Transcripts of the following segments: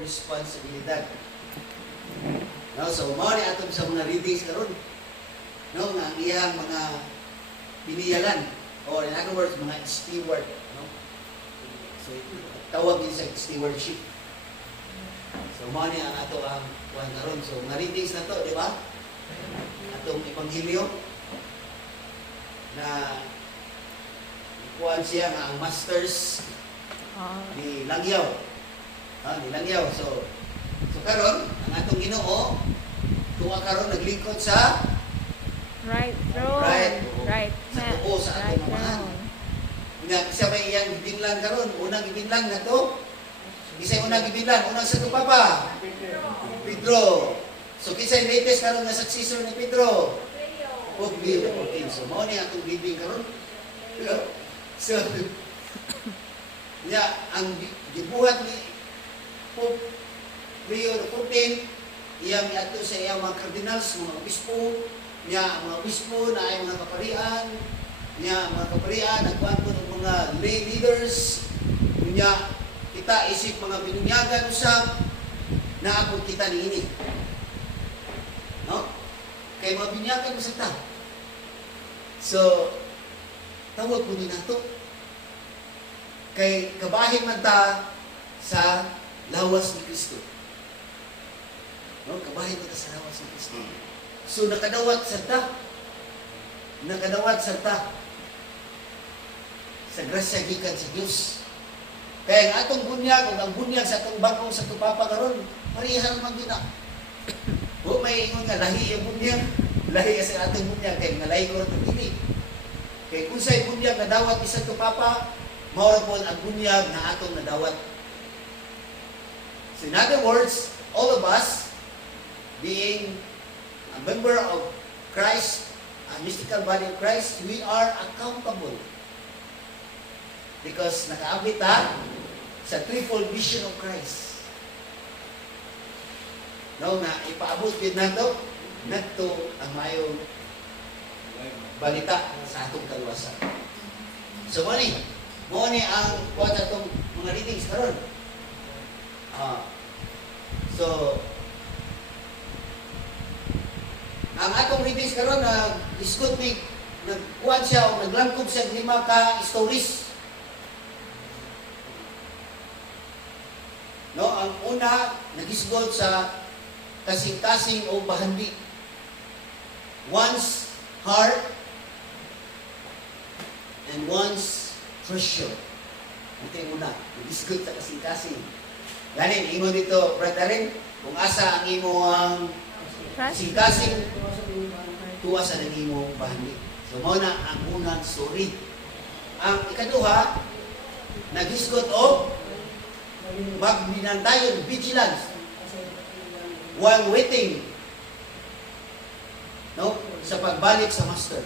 responsibilidad. No, so mao ni aton sa mga readings karon. No, nga ang iyang mga piniyalan or in other words mga steward, no. So tawag din sa stewardship. So mao ni ang ato ang kuan karon. So mga readings na to, di ba? Atong ebanghelyo na kuan siya nga ang masters ni Langyaw. Ni Langyaw. So karon ang atong Ginoo tuwa karon naglingkod sa right throne. Right sa hand. tuo sa atong mamahan. Nga isa may iyang gibinlan karon, unang gibinlan na to. Isa unang gibinlan, unang sa papa. Pedro. So kinsa yung latest karon nga successor ni Pedro? Pope Leo XIV. So mao ni atong bibing karon. So ang gibuhat ni Pope Leo XIV, iyang ato sa iyang mga cardinals, mga obispo, niya ang mga obispo na ay mga kaparian, niya mga kaparian, nagkuhan po ng mga lay leaders, niya kita isip mga binunyagan usap, naabot kita niini. No? Kaya mga binunyagan usap ta. So, tawag po ni nato. Kay kabahin man ta sa lawas ni Kristo. No, kabahin mo ta sa lawas ni Kristo. So nakadawat sa ta. Nakadawat sa ta. Sa grasya gikan sa Dios. Kaya ang atong bunyag, ang bunyag sa atong bagong sa tupapa karon, parehas man gina. O may ingon nga lahi yung bunyag, lahi sa atong bunyag kay ngalay ko ra dili. Kay kung say bunyag na dawat isa tupapa, mao ra pod ang bunyag na atong nadawat. So in other words, all of us, being a member of Christ, a mystical body of Christ, we are accountable. Because nakaabit sa threefold vision of Christ. No, na ipaabot din nato ang mayong balita sa atong kaluwasan. So mo ni ang kuha atong mga readings karon. So ang atong readings karon na iskot ni nagkuhan siya o naglangkob siya 5 ka stories. No, ang una nagisgot sa kasing-kasing o bahandi. One's heart and one's treasure. Ito yung una, nagisgot sa kasing-kasing. Ganin, ingon dito, brother, kung asa ang imo ang kasing-kasing, tuwa sa nangimo bahandi. So, muna ang unang story. Ang ikaduha, nagisgot o magbinantayon, vigilance, while waiting, no, sa pagbalik sa master.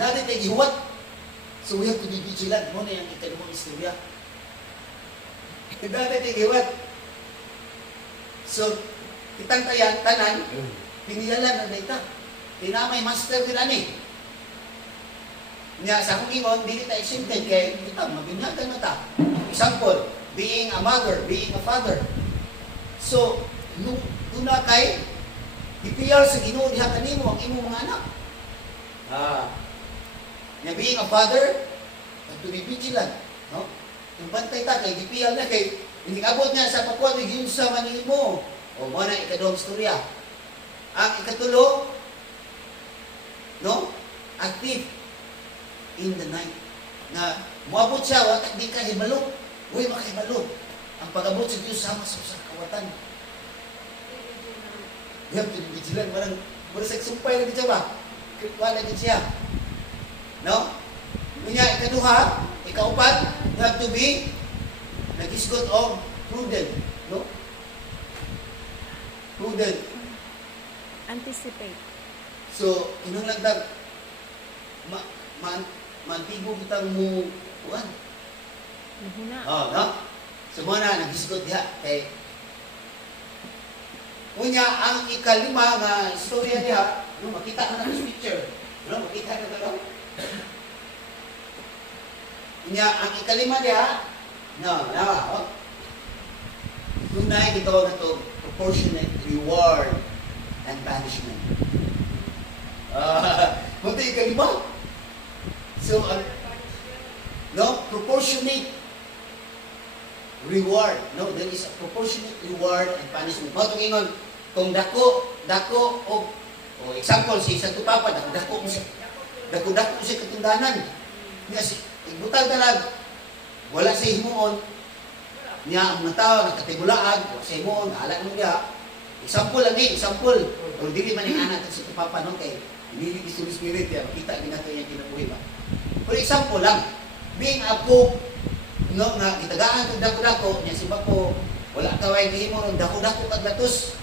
Natin tayo gihuwat. So we have to be vigilant. Muna yung ikaduhang istorya. Natin tayo gihuwat. So, kitang tanan, pinilalan na data. Tinamay master din ani. Nga sa akong ingon, hindi kita exempted kay kita, mabinyagan na ta. Example, being a mother, being a father. So, nung una kay, ipiyal sa Ginoo diha kanimo ang imong mga anak. Nga being a father, to be vigilant. No? Yung bantay ta kay, ipiyal na kay, hindi abot niya sa pakuan, hindi sa manimo. O mo na ikaduhang storya. Ang ikatulo, no? Active in the night. Na moabot siya, watak di ka hibalo. Uy, makahibalo. Ang pag-abot sa Diyos sama sa kawatan. You have to be vigilant. Marang sumpay na siya ba? Wala din siya. No? Kunya, ikaduha, ikaupat, you have to be nagisgot of prudent. No? Prudent. Anticipate. So, kinahanglan mantibo kitang mo kuan. No? So, muna, nagisgot diha. Kay, kunya, ang ikalima nga istorya diha, no, makita na sa picture. No, makita na ito. Kunya, ang ikalima diha, no, nawa, Kung nakikita na to, proportionate reward and punishment. Munti ka, di ba? So, no, proportionate reward. No, there is a proportionate reward and punishment. Mo itong ingon, kung dako, o example, si isang tupapa, dako siya katundanan. Butang talag, wala sa himuon, niya ang mga tao, nakatibulaag, wala sa himuon, alam mo niya. Example lang din, example. Kung dili man yung anak sa tupapa, no, kay hindi spirit ya, makita din nato yung kinabuhi ba. For example lang, being a pope, no, nga gitagaan kung dako-dako, niya si Bako, wala kaway kahimo ron, dako-dako kaglatos.